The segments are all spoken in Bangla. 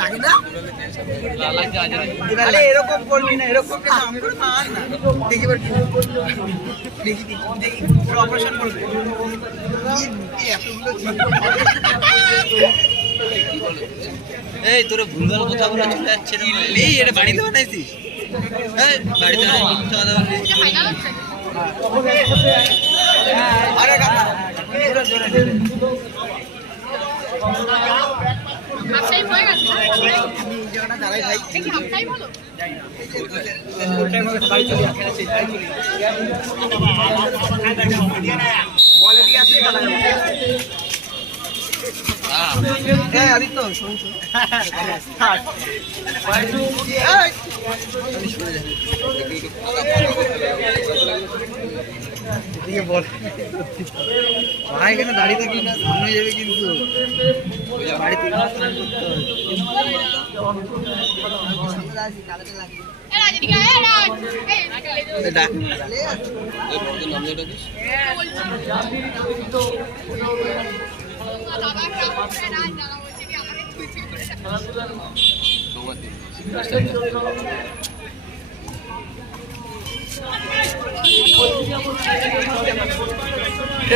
লাগে না আরে এরকম করবি না, এরকম আমি করে মার না দেখি দেখি দেখি অপারেশন করবে এতগুলো এই তোর ভুলভাল কথা বলে চলে যাচ্ছে না এই এটা বাড়িতে বানাইছিস এই বাড়িতে মিথ্যা কথা বলছিস আরে কাকা জোরে জোরে আপটাই হয়ে গেছে আমি এই জায়গাটা দাঁড়াই ভাই দেখি আপটাই বলো ওটাই মনে বাড়ি চলে আসে বাড়ি চলে বলে দিয়ে আসে কাটা হ্যাঁ আদিত্য শুন শুন ভাই কেন দাঁড়িয়ে থাকি না সামনে যাবে কিন্তু বাড়িতে স্নান করতে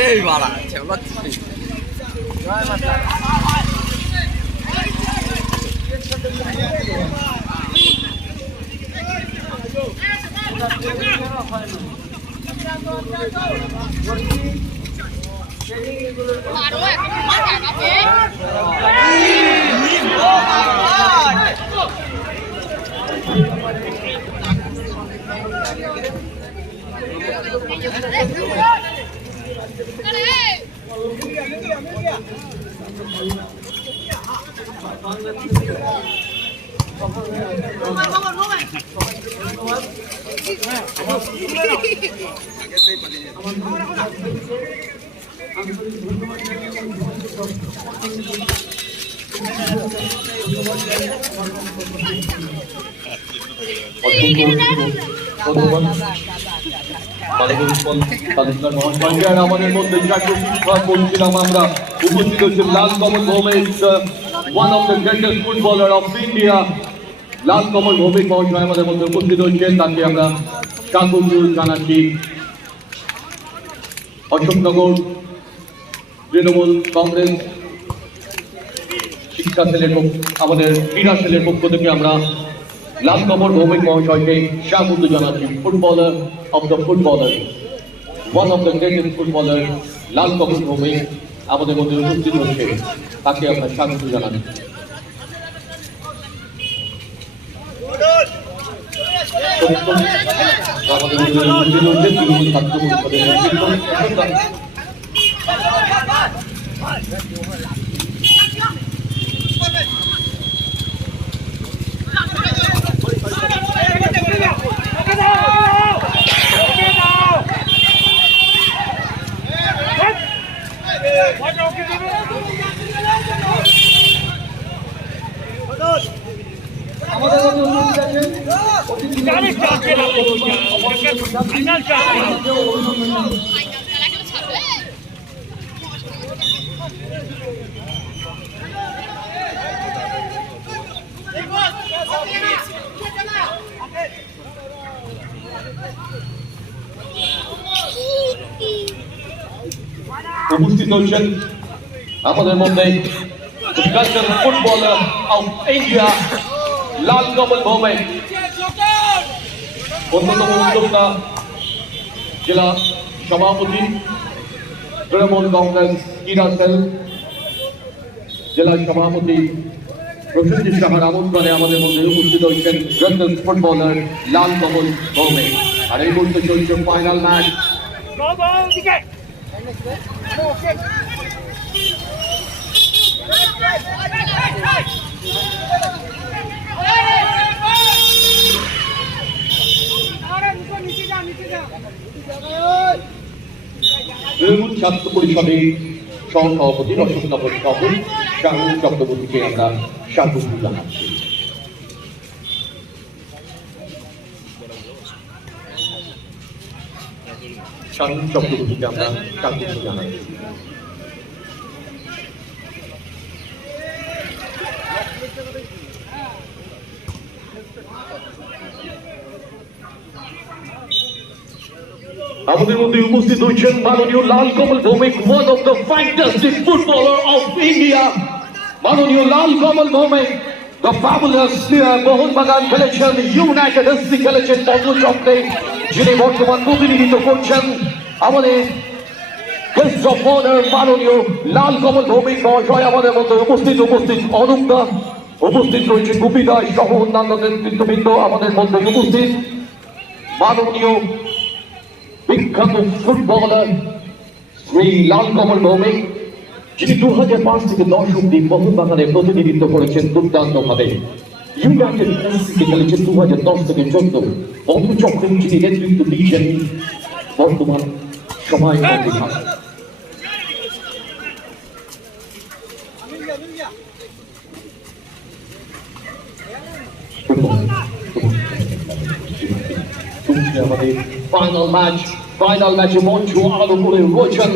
এই বাড়া জয় মাতা মারো এখন মার কাটাবে আমাদের মধ্যে বলছিলাম আমরা উপস্থিত হচ্ছেন Lal Kamal Bhowmick, one of the greatest footballer of India. Lal Kamal Bhowmick মহাশয় আমাদের মধ্যে উপস্থিত হচ্ছেন, তাকে আমরা স্বাগত জানাচ্ছি। অশোকনগর তৃণমূল কংগ্রেস শিক্ষা সেলের আমাদের ক্রীড়া সেলের পক্ষ থেকে আমরা লাল কমল ভৌমিক মহাশয়কে স্বাগত জানাচ্ছি। Footballer of the footballer, one of the greatest footballer Lal Kamal Bhowmick আমাদের মধ্যে উপস্থিত হচ্ছে, তাকে আমরা স্বাগত জানাচ্ছি। আমাদের মধ্যে উপস্থিত হচ্ছে তৃণমূল ছাত্র পরিষদের নেতৃত্ব উপস্থিত হচ্ছেন আমাদের মধ্যে footballer of India Lal Kamal Bhowmik, অন্যতম উদ্যোক্তা জেলা সভাপতি তৃণমূল কংগ্রেস ক্রীড়া সেল, জেলা সভাপতি প্রসেনজিৎ সাহার আমন্ত্রণে আমাদের মধ্যে উপস্থিত হচ্ছেন গ্রেটেস্ট ফুটবলার লাল কমল ভৌমিক। আর এই মুহূর্তে চলছে ফাইনাল ম্যাচ। তৃণমূল ছাত্র পরিষদের সহসভাপতি অশোকনগর শহর শাহু চক্রবর্তীকে আমরা স্বাগত জানাচ্ছি। শাহু চক্রবর্তীকে আমরা স্বাগত জানাচ্ছি। আমাদের মধ্যে উপস্থিত হয়েছেন মাননীয় Lal Kamal Bhowmick, one of the fantastic footballer of India. মাননীয় Lal Kamal Bhowmick, the fabulous player, Mohun Bagan খেলেছেন, ইউনাইটেড এসসি খেলেছেন পদ্মচক্রে, যিনি বর্তমান প্রতিনিধিত্ব করছেন আমাদের গেস্ট অফ অনার মাননীয় লাল কমল ভৌমিক মহাশয়। আমাদের মধ্যে উপস্থিত অনুপদা, উপস্থিত রয়েছে গুপি দাস সহ অন্যান্য নেতৃত্ববৃন্দ। আমাদের মধ্যে উপস্থিত মাননীয় বিখ্যাত ফুটবলার শ্রী লাল কমল ভৌমিক, যিনি 2005 থেকে 10 অব্দি মোহনবাগানের প্রতিনিধিত্ব করেছেন দুর্দান্ত ভাবে। ইউনাইটেড এসসি খেলেছেন 2010 থেকে 14। পদ্মচক্রে যিনি নেতৃত্ব দিয়েছেন বর্তমান সময়। আমাদের ফাইনাল ম্যাচে মঞ্চ আলো করে রয়েছেন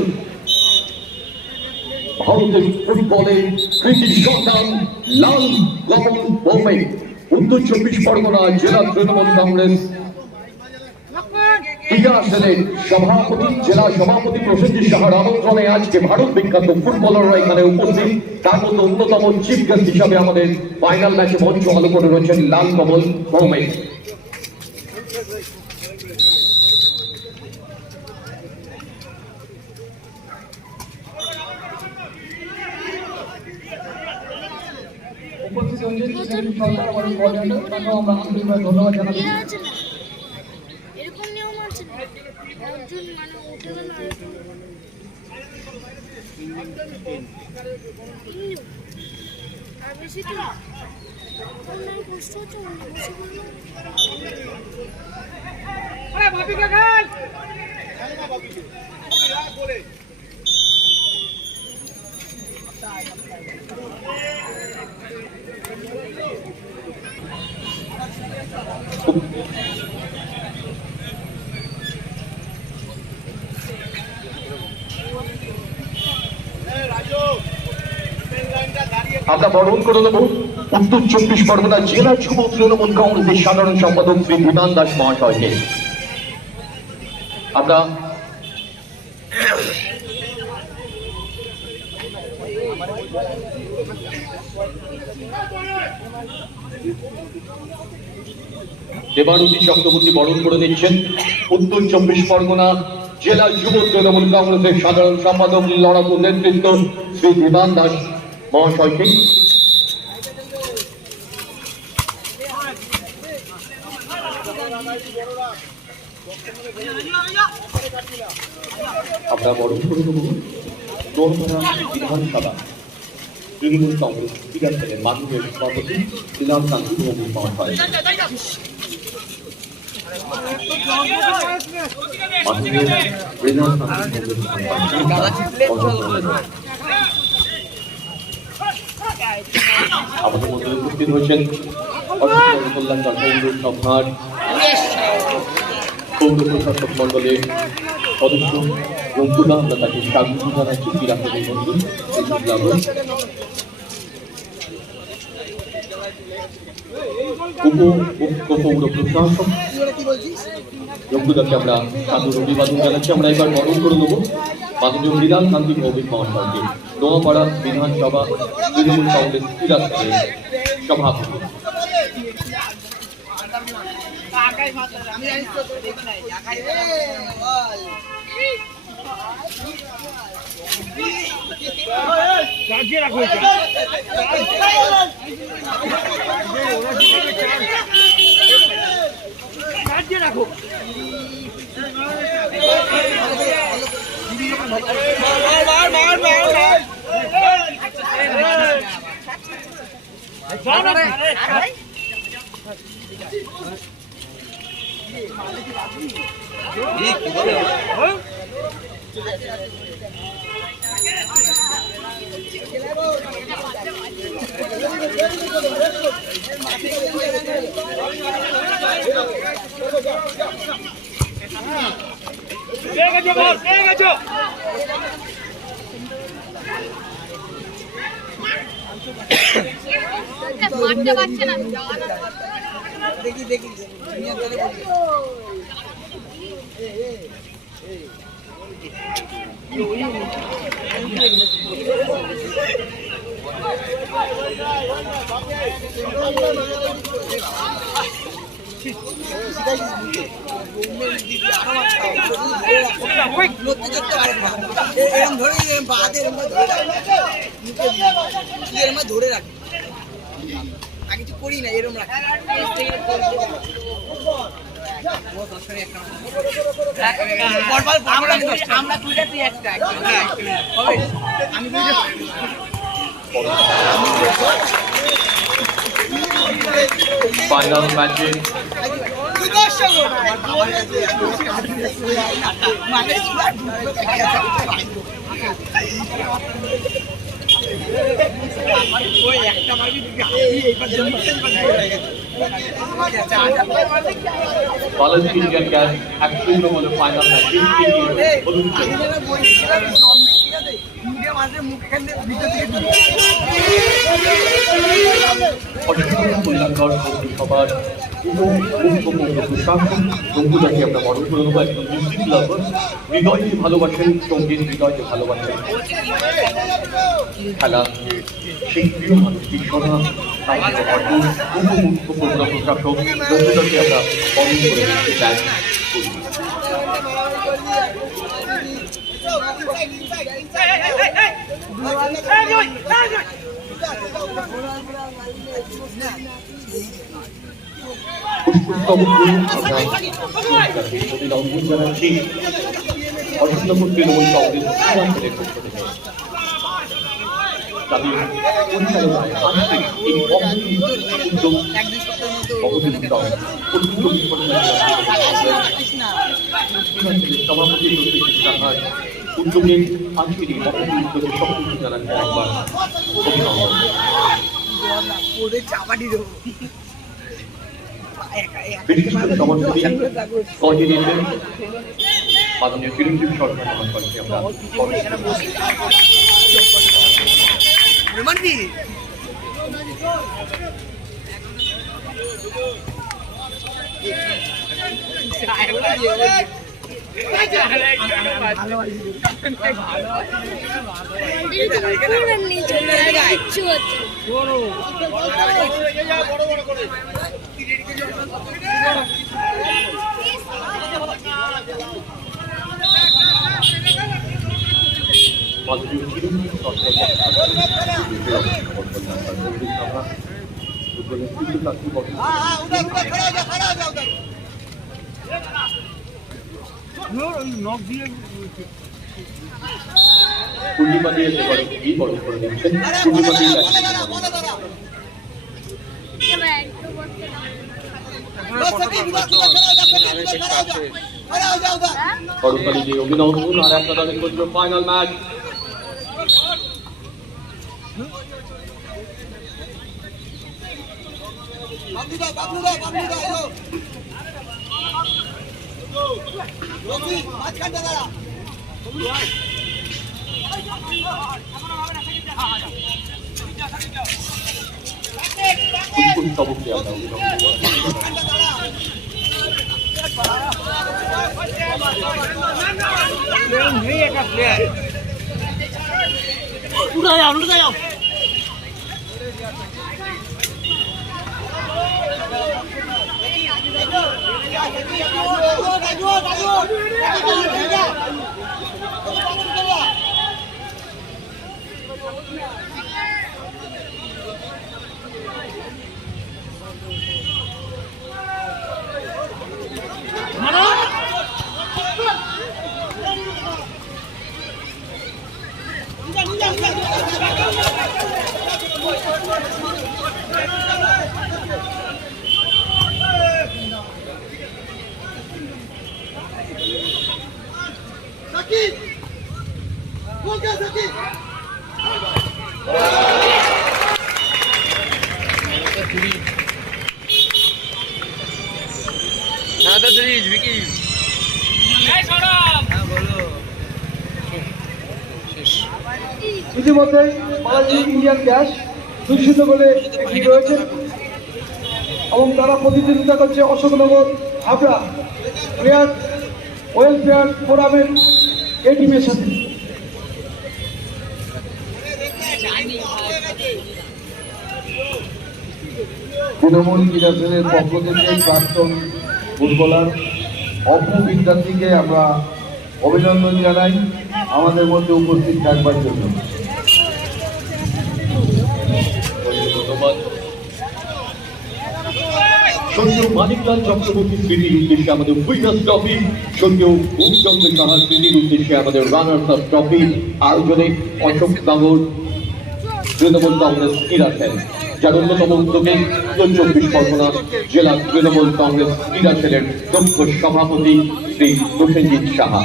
ভারতের ফুটবলের কৃতি সন্তান লাল কমল ভৌমিক। উত্তর 24 পরগনা জেলা তৃণমূল কংগ্রেস জেলা সভাপতি প্রসেনজিৎ সাহার আমন্ত্রণে আজকে ভারত বিখ্যাত ফুটবলাররা এখানে উপস্থিত। তার মধ্যে অন্যতম চিফ গেস্ট হিসাবে আমাদের ফাইনাল ম্যাচে মঞ্চ আলো করে রয়েছেন লাল কমল ভৌমিক। ধন্যবাদ জানাচ্ছি। এরকম নিয়ম আছে না, একজন মানে উঠে গেল আর বেশি তো কষ্ট হচ্ছে। আমরা বরণ করে নেব উত্তর 24 পরগনা জেলা যুব তৃণমূল কংগ্রেসের সাধারণ সম্পাদক শ্রী বিমান দাস মহাশয়কে। আমরা দেবারতী চক্রবর্তী বরণ করে নিচ্ছেন উত্তর 24 পরগনা জেলা যুব তৃণমূল কংগ্রেসের সাধারণ সম্পাদক লড়াকু নেতৃত্ব শ্রী বিমান দাস মহাশয়কে। আমরা বরণ করে দেব দোলপাড়া বিধানসভা তৃণমূল কংগ্রেস ক্রীড়া মাধ্যমিক সভাপতি শ্রীরাম কান্তি ভৌমিক মহাশয়। আমাদের মধ্যে উপস্থিত হয়েছেন কল্যাণ সভার পৌর প্রশাসক মন্ডলের সদস্য রঙ্কুদা। আমরা তাকে স্বাগত জানাচ্ছি ক্রীড়া প্রতিবন্ধী পৌর প্রশাসক রঙ্কুদাকে আমরা সাধুর অভিবাদন জানাচ্ছি। আমরা এবার বরণ করে দেবো মাননীয় শ্রীরাম কান্তি ভৌমিক মহাশয়কে, নোয়াপাড়া বিধানসভা তৃণমূল কংগ্রেস ক্রীড়া দলের সভাপতি। রাখো মারতে পারছে না দেখি ধরে রাখি আগে কিছু করি না এরম রাখি আমরা দুইটা তুই একটা আমি ফাইনাল ম্যাচে বালাজি ইন্ডিয়ান গ্যাস 1-0 বলে ফাইনাল ম্যাচে কল্যাণকর সবার প্রশাসন প্রভুদাকে আমরা বড় করে নেবো। একজন মিউজিক লাভার, হৃদয়কে ভালোবাসেন, সঙ্গীত হৃদয়কে ভালোবাসেন, খেলা সেই প্রিয় মানুষটি সোনা উপমুখ্য প্রোগ্রাম প্রশাসক প্রভুদাকে আমরা বরণ করে নিতে চাই করি। অভিনন্দন জানাচ্ছি অশোকনগর তৃণমূল কংগ্রেস পূর্বাঞ্চলের পক্ষ থেকে। তাদের পরিচালনায় আজকের এই উদ্যোগ সভাপতি শাখার উদ্যোগে আজকের এই উদ্যোগে সকলকে জানাচ্ছি একবার অভিনন্দন। মাননীয় চিরঞ্জীব সরকার মহাশয়কে আমরা কিচ্ছু হচ্ছে পূর্ণিমা দিয়ে এই বড় করে দিচ্ছেন। পূর্ণিমা দিয়ে করতালি দিয়ে অভিনন্দন। আর একটা তাদের করছিল ফাইনাল ম্যাচ সবকে আমরা ইতিমধ্যে বালাজি ইন্ডিয়ান গ্যাস 2-0 গোলে এগিয়ে রয়েছে এবং তারা প্রতিদ্বন্দ্বিতা করছে অশোকনগর হাবড়া প্লেয়ার ওয়েলফেয়ার ফোরামের এই টিমের সাথে। তৃণমূল ক্রীড়া সেলের পক্ষ থেকে প্রাক্তন ফুটবলার অপু বিদ্যার্থীকে আমরা অভিনন্দন জানাই আমাদের মধ্যে উপস্থিত থাকবার জন্য। ধন্যবাদ। স্বর্গীয় মানিকলাল চক্রবর্তীর স্মৃতির উদ্দেশ্যে আমাদের উইনার্স ট্রফি, স্বর্গীয় ভূপচন্দ্র সাহার স্মৃতির উদ্দেশ্যে আমাদের রানার্স আপ ট্রফি আয়োজনে অশোক নগর তৃণমূল কংগ্রেস ক্রীড়া সেল, যার অন্যতম উদ্যোগে উত্তর চব্বিশ পরগনা জেলা তৃণমূল কংগ্রেস ক্রীড়া সেলের দক্ষ সভাপতি শ্রী প্রসেনজিৎ সাহা।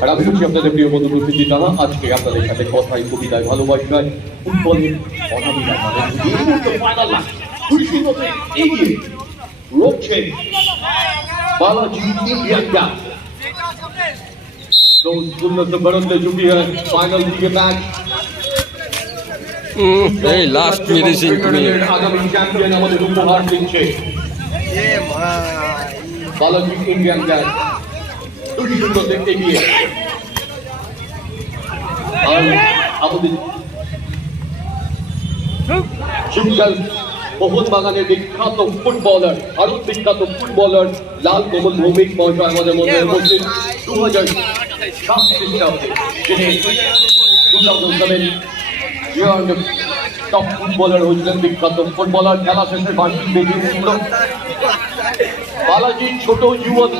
আর আমি বলছি আপনাদের প্রিয় বন্ধু প্রসেনজিৎ সাহা, আজকে আপনাদের সাথে কথায় কবিতায় ভালোবাসায় ফুটবলের অনাবিলা এগিয়ে রোখছে बालाजी इंडियन कैप। तो सुंदर से बढ़त ले चुकी है फाइनल के मैच। लास्ट फिनिशिंग मिनट आगामी चैंपियन हमारे उपहार दिচ্ছে बालाजी इंडियन कैप দুর্দান্ত দেখতে গিয়ে আর আমাদের শীতকাল মোহনবাগানের বিখ্যাত ফুটবলার, ভারত বিখ্যাত ফুটবলার লাল কমল ভৌমিক মহাশয় আমাদের মধ্যে উপস্থিত। 2007 খ্রিস্টাব্দে যিনি 2007 টপ ফুটবলার হয়েছিলেন, বিখ্যাত ফুটবলার। খেলা শেষে বার্ষিক বেশি বালাজি ছোট যুবক